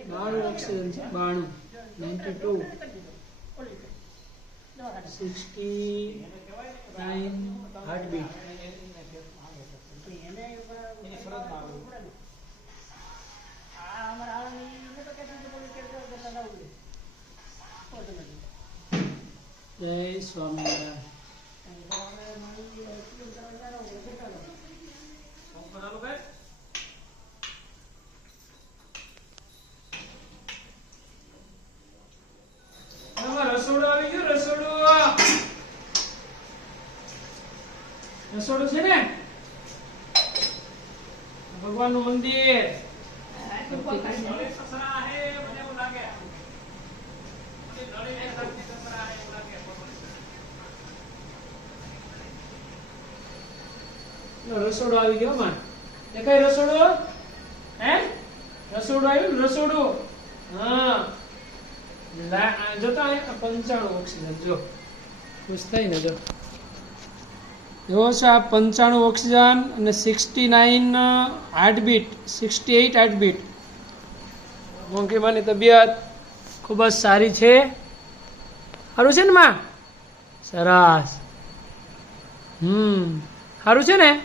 92 oxygen છે 92 92 69 heartbeat જય સ્વામિનારાયણ રસોડું આવી ગયું રસોડું છે ને ભગવાન નું મંદિર રસોડું આવી ગયો માં દેખાય રસોડું હે રસોડું આવ્યું ને રસોડું હા જોતા 95 ઓક્સિજન જો ખુશ થાય ને જો એવો છે આ 95 ઓક્સિજન અને 69 હાર્ટબીટ 68 હાર્ટબીટ મોંઘીમાની તબિયત ખૂબ જ સારી છે સારું છે ને માં સરસ સારું છે ને